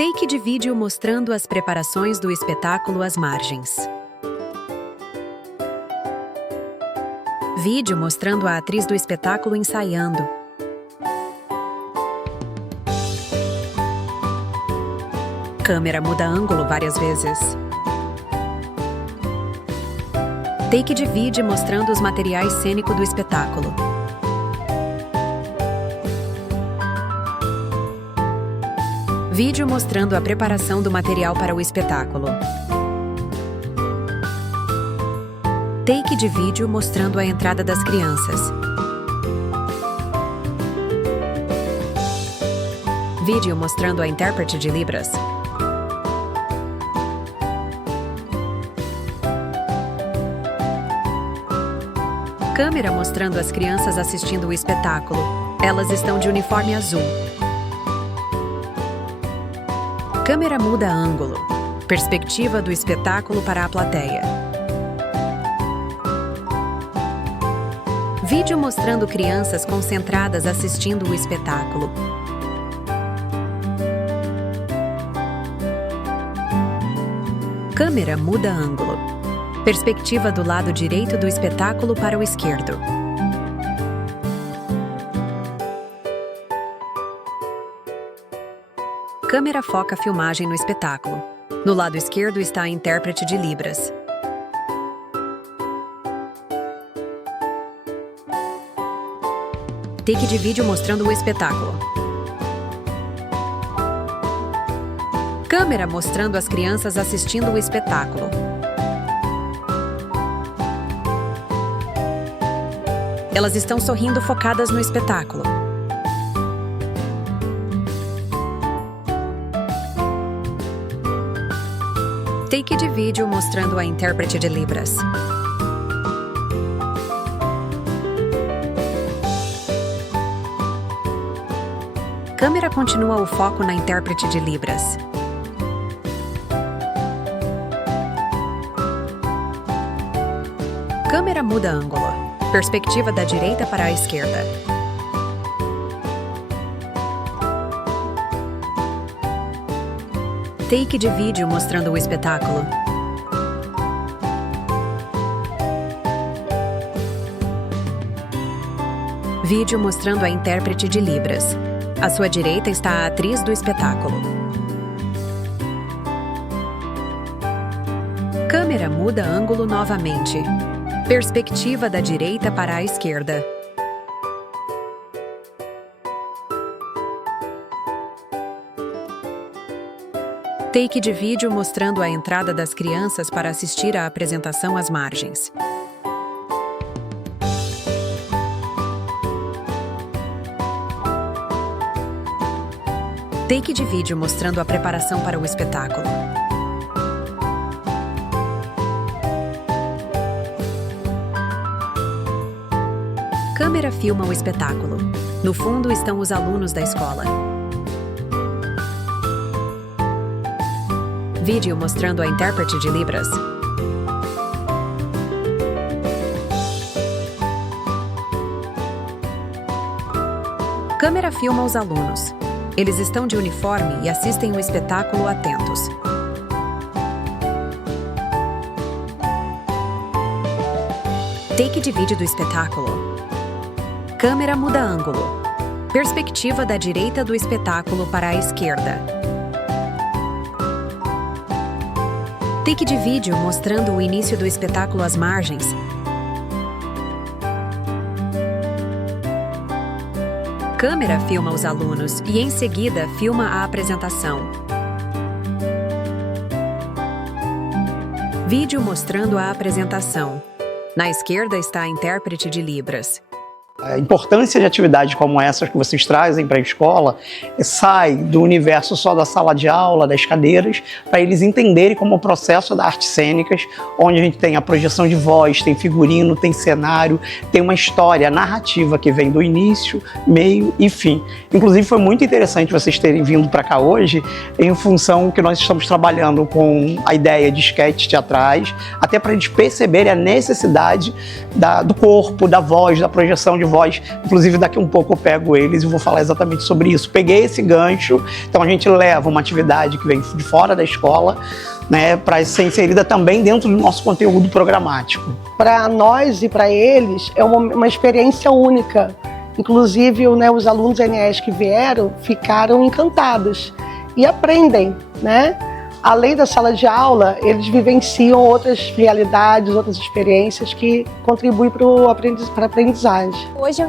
Take de vídeo mostrando as preparações do espetáculo As Margens. Vídeo mostrando a atriz do espetáculo ensaiando. Câmera muda ângulo várias vezes. Take de vídeo mostrando os materiais cênicos do espetáculo. Vídeo mostrando a preparação do material para o espetáculo. Take de vídeo mostrando a entrada das crianças. Vídeo mostrando a intérprete de Libras. Câmera mostrando as crianças assistindo o espetáculo. Elas estão de uniforme azul. Câmera muda ângulo. Perspectiva do espetáculo para a plateia. Vídeo mostrando crianças concentradas assistindo o espetáculo. Câmera muda ângulo. Perspectiva do lado direito do espetáculo para o esquerdo. Câmera foca a filmagem no espetáculo. No lado esquerdo está a intérprete de Libras. Take de vídeo mostrando o espetáculo. Câmera mostrando as crianças assistindo o espetáculo. Elas estão sorrindo focadas no espetáculo. Take de vídeo mostrando a intérprete de Libras. Câmera continua o foco na intérprete de Libras. Câmera muda ângulo. Perspectiva da direita para a esquerda. Take de vídeo mostrando o espetáculo. Vídeo mostrando a intérprete de Libras. À sua direita está a atriz do espetáculo. Câmera muda ângulo novamente. Perspectiva da direita para a esquerda. Take de vídeo mostrando a entrada das crianças para assistir à apresentação As Margens. Take de vídeo mostrando a preparação para o espetáculo. Câmera filma o espetáculo. No fundo estão os alunos da escola. Vídeo mostrando a intérprete de Libras. Câmera filma os alunos. Eles estão de uniforme e assistem o espetáculo atentos. Take de vídeo do espetáculo. Câmera muda ângulo. Perspectiva da direita do espetáculo para a esquerda. Take de vídeo mostrando o início do espetáculo As Margens. Câmera filma os alunos e, em seguida, filma a apresentação. Vídeo mostrando a apresentação. Na esquerda está a intérprete de Libras. A importância de atividades como essas que vocês trazem para a escola sai do universo só da sala de aula, das cadeiras, para eles entenderem como o processo das artes cênicas, onde a gente tem a projeção de voz, tem figurino, tem cenário, tem uma história narrativa que vem do início, meio e fim. Inclusive foi muito interessante vocês terem vindo para cá hoje em função que nós estamos trabalhando com a ideia de esquetes teatrais, até para eles perceberem a necessidade do corpo, da voz, da projeção de voz. Inclusive, daqui um pouco eu pego eles e vou falar exatamente sobre isso. Peguei esse gancho, então a gente leva uma atividade que vem de fora da escola, né, para ser inserida também dentro do nosso conteúdo programático. Para nós e para eles é uma experiência única. Inclusive, né, os alunos da ENES que vieram ficaram encantados e aprendem, né? Além da sala de aula, eles vivenciam outras realidades, outras experiências que contribuem para a aprendizagem. Hoje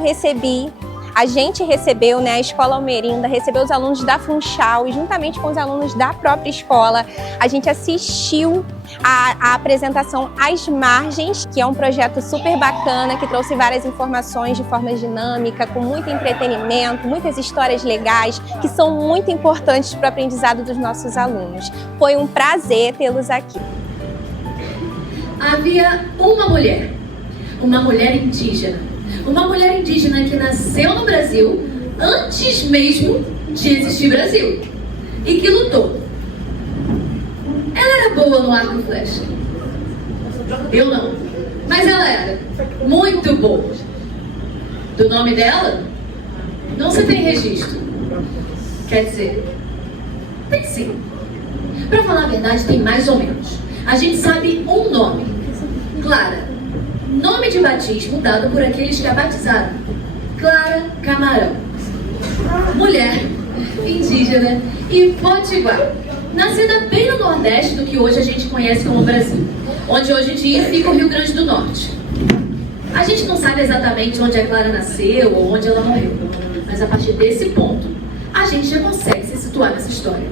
a gente recebeu, né, a Escola Almerinda, recebeu os alunos da Funchal e juntamente com os alunos da própria escola, a gente assistiu a apresentação Às Margens, que é um projeto super bacana, que trouxe várias informações de forma dinâmica, com muito entretenimento, muitas histórias legais, que são muito importantes para o aprendizado dos nossos alunos. Foi um prazer tê-los aqui. Havia uma mulher indígena que nasceu no Brasil antes mesmo de existir Brasil e que lutou. Ela era boa no arco e flecha. Eu não, mas ela era muito boa. Do nome dela, não se tem registro. Quer dizer, tem sim. Pra falar a verdade, tem mais ou menos. A gente sabe um nome. Clara. Nome de batismo dado por aqueles que a batizaram. Clara Camarão. Mulher, indígena e potiguar. Nascida bem no Nordeste do que hoje a gente conhece como Brasil, onde hoje em dia fica o Rio Grande do Norte. A gente não sabe exatamente onde a Clara nasceu ou onde ela morreu, mas a partir desse ponto, a gente já consegue se situar nessa história.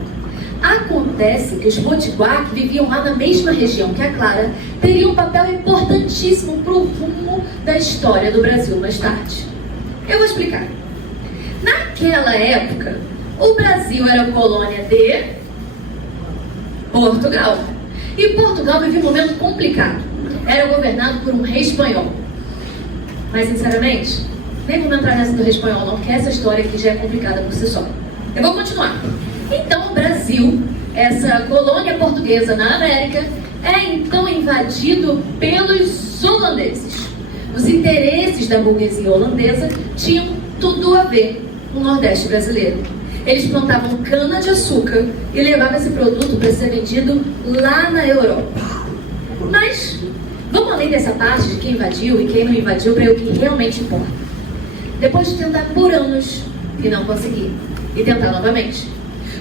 Acontece que os potiguar, que viviam lá na mesma região que a Clara, teriam um papel importantíssimo para o rumo da história do Brasil mais tarde. Eu vou explicar. Naquela época, o Brasil era colônia de Portugal. E Portugal vivia um momento complicado. Era governado por um rei espanhol. Mas, sinceramente, nem vou entrar nessa do rei espanhol não, porque essa história aqui já é complicada por si só. Eu vou continuar. Então, o Brasil, essa colônia portuguesa na América, é então invadido pelos holandeses. Os interesses da burguesia holandesa tinham tudo a ver com o Nordeste brasileiro. Eles plantavam cana-de-açúcar e levavam esse produto para ser vendido lá na Europa. Mas, vamos além dessa parte de quem invadiu e quem não invadiu para o que realmente importa. Depois de tentar por anos e não conseguir, e tentar novamente,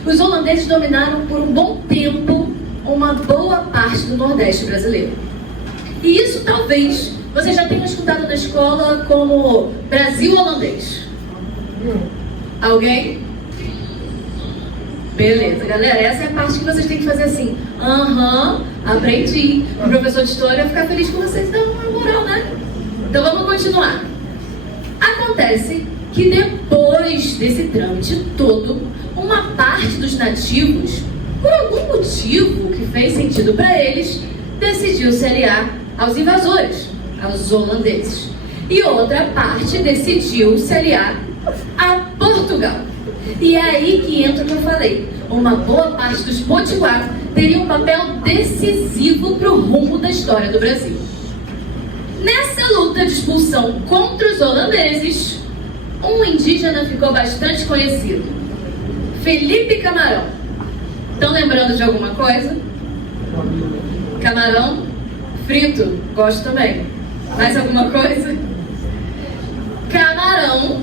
os holandeses dominaram por um bom tempo uma boa parte do Nordeste brasileiro. E isso talvez você já tenha escutado na escola como Brasil holandês. Alguém? Beleza, galera, essa é a parte que vocês têm que fazer assim. Aprendi. O professor de história vai ficar feliz com vocês, dá uma moral, né? Então vamos continuar. Acontece que depois desse trâmite todo, uma parte dos nativos, por algum motivo que fez sentido para eles, decidiu se aliar aos invasores, aos holandeses. E outra parte decidiu se aliar a Portugal. E é aí que entra o que eu falei. Uma boa parte dos potiguar teria um papel decisivo para o rumo da história do Brasil. Nessa luta de expulsão contra os holandeses, um indígena ficou bastante conhecido. Felipe Camarão. Estão lembrando de alguma coisa? Camarão frito, gosto também. Mais alguma coisa? Camarão.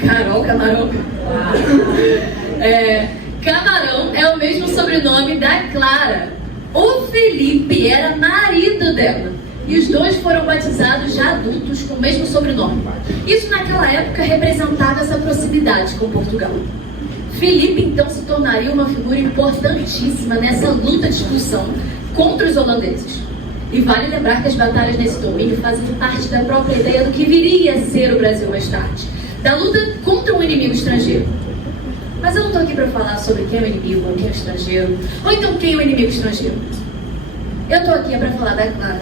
Camarão. Camarão é o mesmo sobrenome da Clara. O Felipe era marido dela. E os dois foram batizados já adultos com o mesmo sobrenome. Isso naquela época representava essa proximidade com Portugal. Felipe então se tornaria uma figura importantíssima nessa luta de expulsão contra os holandeses. E vale lembrar que as batalhas nesse domínio fazem parte da própria ideia do que viria a ser o Brasil mais tarde, da luta contra um inimigo estrangeiro. Mas eu não estou aqui para falar sobre quem é o inimigo, ou quem é o estrangeiro, ou então quem é o inimigo estrangeiro. Eu estou aqui para falar da Clara.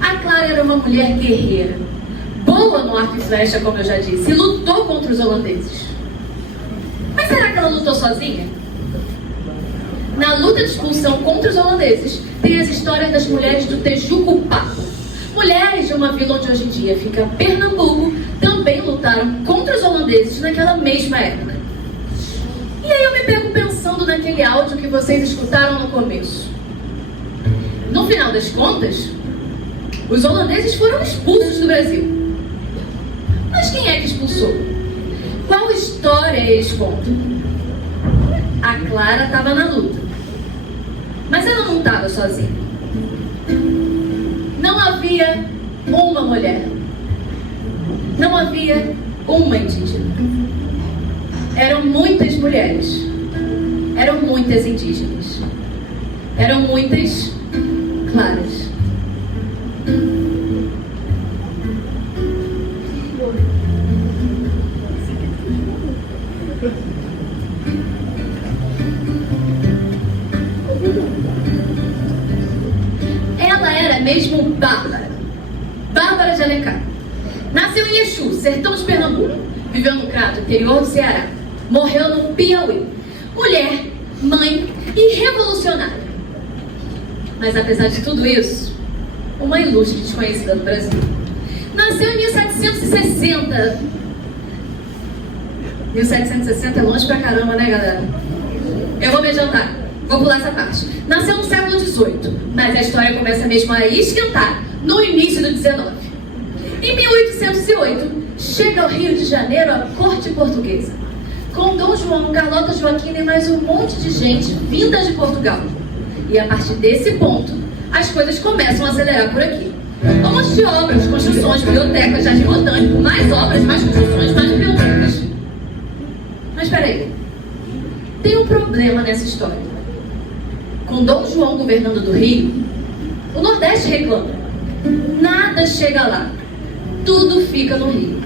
A Clara era uma mulher guerreira, boa no arco e flecha, como eu já disse, e lutou contra os holandeses. Mas será que ela lutou sozinha? Na luta de expulsão contra os holandeses, tem as histórias das mulheres do Tejucupá. mulheres de uma vila onde hoje em dia fica Pernambuco também lutaram contra os holandeses naquela mesma época. E aí eu me pego pensando naquele áudio que vocês escutaram no começo. No final das contas, os holandeses foram expulsos do Brasil. Mas quem é que expulsou? Qual história eles contam? A Clara estava na luta. Mas ela não estava sozinha. Não havia uma mulher. Não havia uma indígena. Eram muitas mulheres. Eram muitas indígenas. Eram muitas claras. Ela era mesmo Bárbara. Bárbara de Alencar. Nasceu em Exu, sertão de Pernambuco. Viveu no Crato, interior do Ceará. Morreu no Piauí. Mulher, mãe e revolucionária. Mas apesar de tudo isso, uma ilustre desconhecida do Brasil. Nasceu em 1760. 1760 é longe pra caramba, né, galera? Eu vou me adiantar, vou pular essa parte. Nasceu no século XVIII, mas a história começa mesmo a esquentar no início do XIX. Em 1808, chega ao Rio de Janeiro a corte portuguesa, com Dom João, Carlota Joaquina e mais um monte de gente vinda de Portugal. E a partir desse ponto, as coisas começam a acelerar por aqui. Um monte de obras, construções, bibliotecas, jardim botânico, mais obras, mais construções, mais bibliotecas. Mas espera aí, tem um problema nessa história. Com Dom João governando do Rio, o Nordeste reclama. Nada chega lá. Tudo fica no Rio.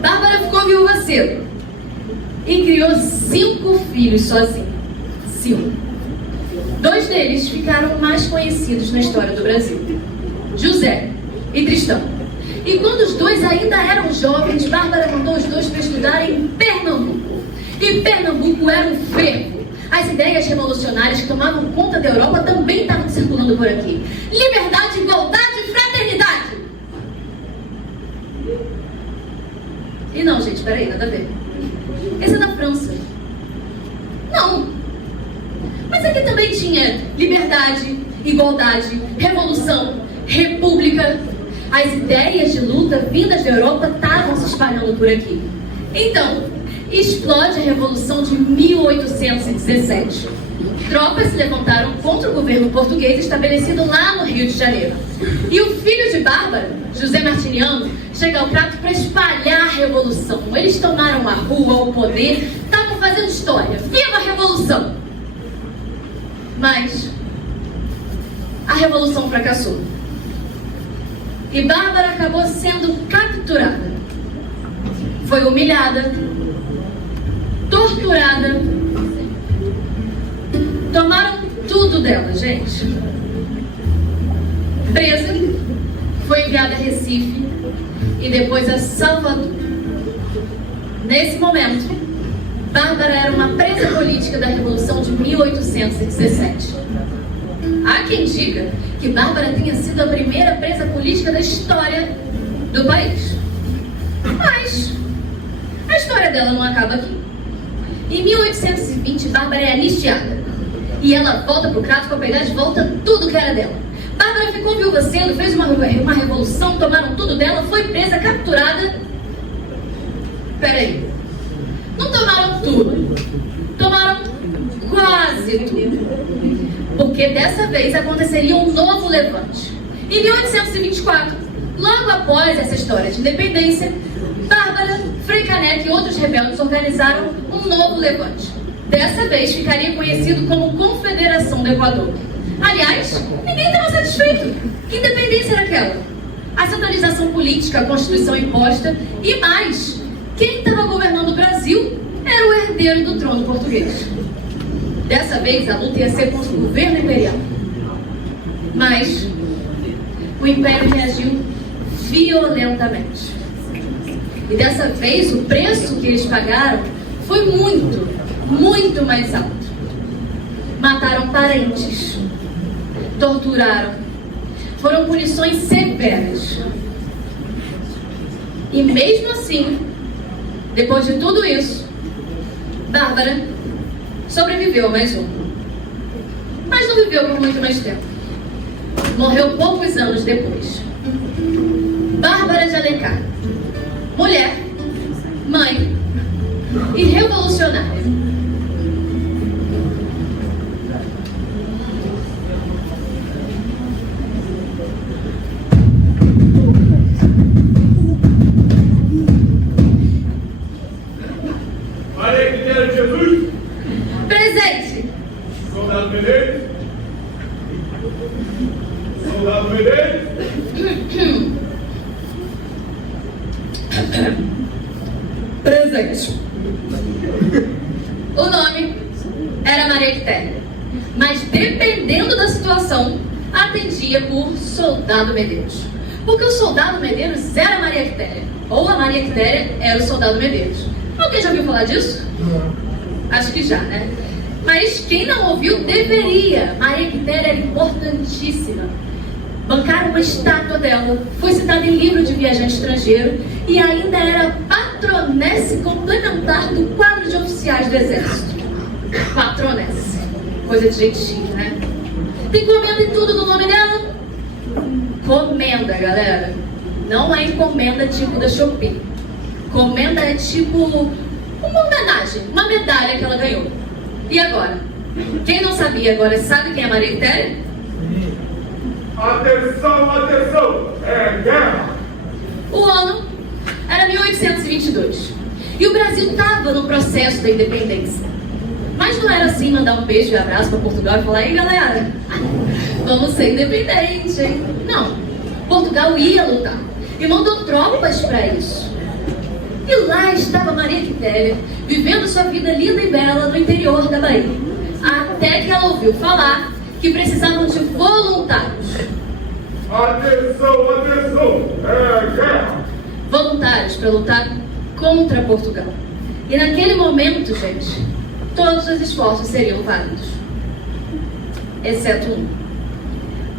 Bárbara ficou viúva cedo e criou 5 filhos sozinha. 5. 2 deles ficaram mais conhecidos na história do Brasil: José e Tristão. E quando os 2 ainda eram jovens, Bárbara mandou os 2 para estudar em Pernambuco. E Pernambuco era um fervo. As ideias revolucionárias que tomavam conta da Europa também estavam circulando por aqui. Liberdade, igualdade e fraternidade. E não, gente, peraí, nada a ver. Esse é da França. Não. Mas aqui também tinha liberdade, igualdade, revolução, república. As ideias de luta vindas da Europa estavam se espalhando por aqui. Então, explode a Revolução de 1817. Tropas se levantaram contra o governo português estabelecido lá no Rio de Janeiro. E o filho de Bárbara, José Martiniano, chega ao Crato para espalhar a revolução. Eles tomaram a rua, o poder, estavam fazendo história. Viva a revolução! Mas a revolução fracassou. E Bárbara acabou sendo capturada. Foi humilhada, torturada. Tomaram tudo dela, gente. Presa, foi enviada a Recife e depois a Salvador. Nesse momento, Bárbara era uma presa política da Revolução de 1817. Há quem diga que Bárbara tenha sido a primeira presa política da história do país. Mas a história dela não acaba aqui. Em 1820, Bárbara é anistiada. E ela volta pro Crato para pegar de volta tudo que era dela. Bárbara ficou viúva cedo, fez uma revolução, tomaram tudo dela, foi presa, capturada. Peraí. Não tomaram tudo. Tomaram quase tudo. Porque dessa vez aconteceria um novo levante. Em 1824, logo após essa história de independência, Bárbara, Frei Caneca e outros rebeldes organizaram um novo levante. Dessa vez ficaria conhecido como Confederação do Equador. Aliás, ninguém estava satisfeito. Que independência era aquela? A centralização política, a Constituição imposta e mais, quem estava governando o Brasil era o herdeiro do trono português. Dessa vez a luta ia ser contra o governo imperial. Mas o Império reagiu violentamente. E dessa vez o preço que eles pagaram foi muito mais alto. Mataram parentes, torturaram, foram punições severas. E mesmo assim, depois de tudo isso, Bárbara sobreviveu a mais um. Mas não viveu por muito mais tempo. Morreu poucos anos depois. Bárbara de Alencar, mulher, mãe e revolucionária. Maria Quitéria de Jesus, Presente! soldado Medeiros, soldado Medeiros, Presente. O nome era Maria Quitéria, mas dependendo da situação, atendia por Soldado Medeiros. Porque o Soldado Medeiros era a Maria Quitéria, ou a Maria Quitéria era o Soldado Medeiros. Alguém já ouviu falar disso? Acho que já, né? Mas quem não ouviu, deveria. Maria Quitéria era importantíssima. Bancaram uma estátua dela, foi citada em livro de viajante estrangeiro e ainda era patronesse complementar do quadro de oficiais do Exército. Patronesse. Coisa de gente chique, né? Tem comenda em tudo no nome dela? Comenda, galera. Não é encomenda tipo da Shopee. Comenda é tipo uma homenagem, uma medalha que ela ganhou. E agora? Quem não sabia agora sabe quem é Maria Quitéria? atenção, atenção, é guerra. O ano era 1822 e o Brasil estava no processo da independência. Mas não era assim mandar um beijo e abraço para Portugal e falar: ei galera, vamos ser independentes, hein? Não, Portugal ia lutar e mandou tropas para isso. E lá estava Maria Quitéria, vivendo sua vida linda e bela no interior da Bahia. Até que ela ouviu falar que precisavam de voluntários. Atenção, atenção, é guerra. Voluntários para lutar contra Portugal. E naquele momento, gente, todos os esforços seriam válidos. Exceto um.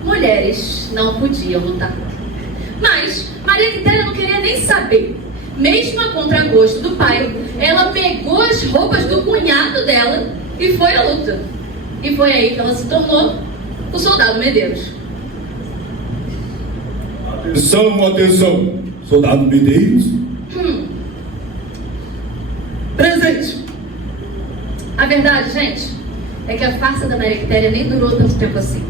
Mulheres não podiam lutar. Mas Maria Quitéria não queria nem saber. Mesmo a contragosto do pai, ela pegou as roupas do cunhado dela e foi à luta. E foi aí que ela se tornou o Soldado Medeiros. Atenção, atenção, soldado Medeiros. Presente. A verdade, gente, é que a farsa da Maria Quitéria nem durou tanto tempo assim.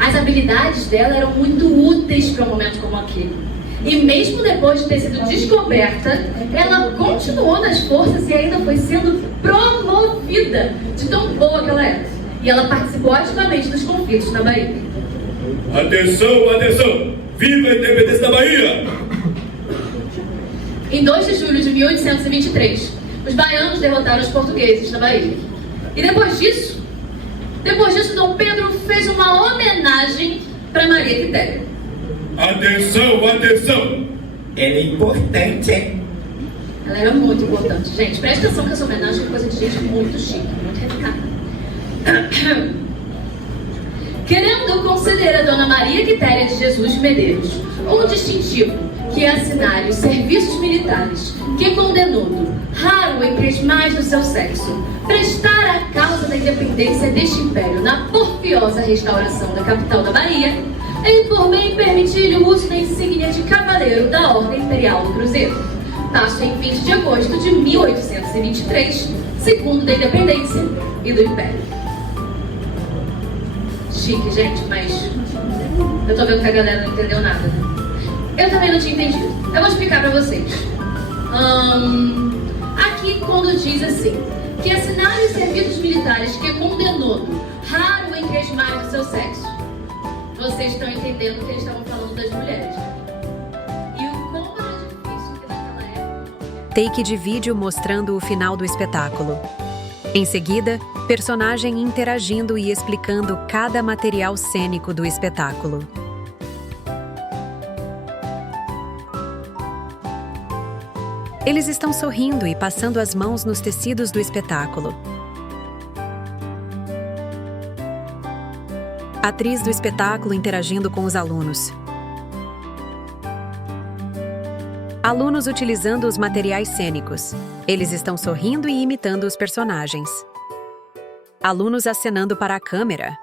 As habilidades dela eram muito úteis para um momento como aquele. E mesmo depois de ter sido descoberta, ela continuou nas forças e ainda foi sendo promovida de tão boa que ela era. E ela participou ativamente dos conflitos na Bahia. Atenção, atenção, viva a independência da Bahia. Em 2 de julho de 1823, os baianos derrotaram os portugueses na Bahia. E depois disso, Dom Pedro fez uma homenagem para Maria Quitéria. Atenção, atenção. Ela é importante, hein? Ela era muito importante. Gente, presta atenção que essa homenagem é coisa de gente muito chique, muito refinada. Querendo conceder a Dona Maria Quitéria de Jesus Medeiros um distintivo que assinale os serviços militares que condenudo, raro entre as mais do seu sexo, prestar a causa da independência deste império na porfiosa restauração da capital da Bahia, informei permitir-lhe o uso da insígnia de cavaleiro da Ordem Imperial do Cruzeiro. Passo em 20 de agosto de 1823, segundo da independência e do Império. Chique, gente, mas eu tô vendo que a galera não entendeu nada, né? Eu também não tinha entendido. Eu vou explicar pra vocês. Aqui quando diz assim, que assinale os serviços militares que condenou, raro entre as mais do seu sexo. Vocês estão entendendo que eles estavam falando das mulheres. E o quão era difícil que naquela época... Take de vídeo mostrando o final do espetáculo. Em seguida, personagem interagindo e explicando cada material cênico do espetáculo. Eles estão sorrindo e passando as mãos nos tecidos do espetáculo. Atriz do espetáculo interagindo com os alunos. Alunos utilizando os materiais cênicos. Eles estão sorrindo e imitando os personagens. Alunos acenando para a câmera.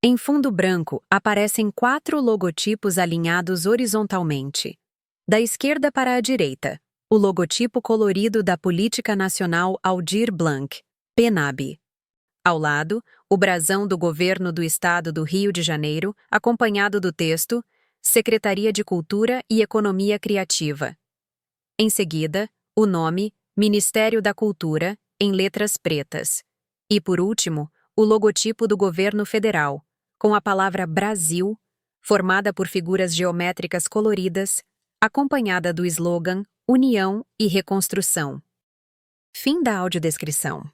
Em fundo branco, aparecem 4 logotipos alinhados horizontalmente. Da esquerda para a direita, o logotipo colorido da Política Nacional Aldir Blanc, PNAB. Ao lado, o brasão do Governo do Estado do Rio de Janeiro, acompanhado do texto Secretaria de Cultura e Economia Criativa. Em seguida, o nome Ministério da Cultura, em letras pretas. E, por último, o logotipo do Governo Federal, com a palavra Brasil, formada por figuras geométricas coloridas, acompanhada do slogan União e Reconstrução. Fim da audiodescrição.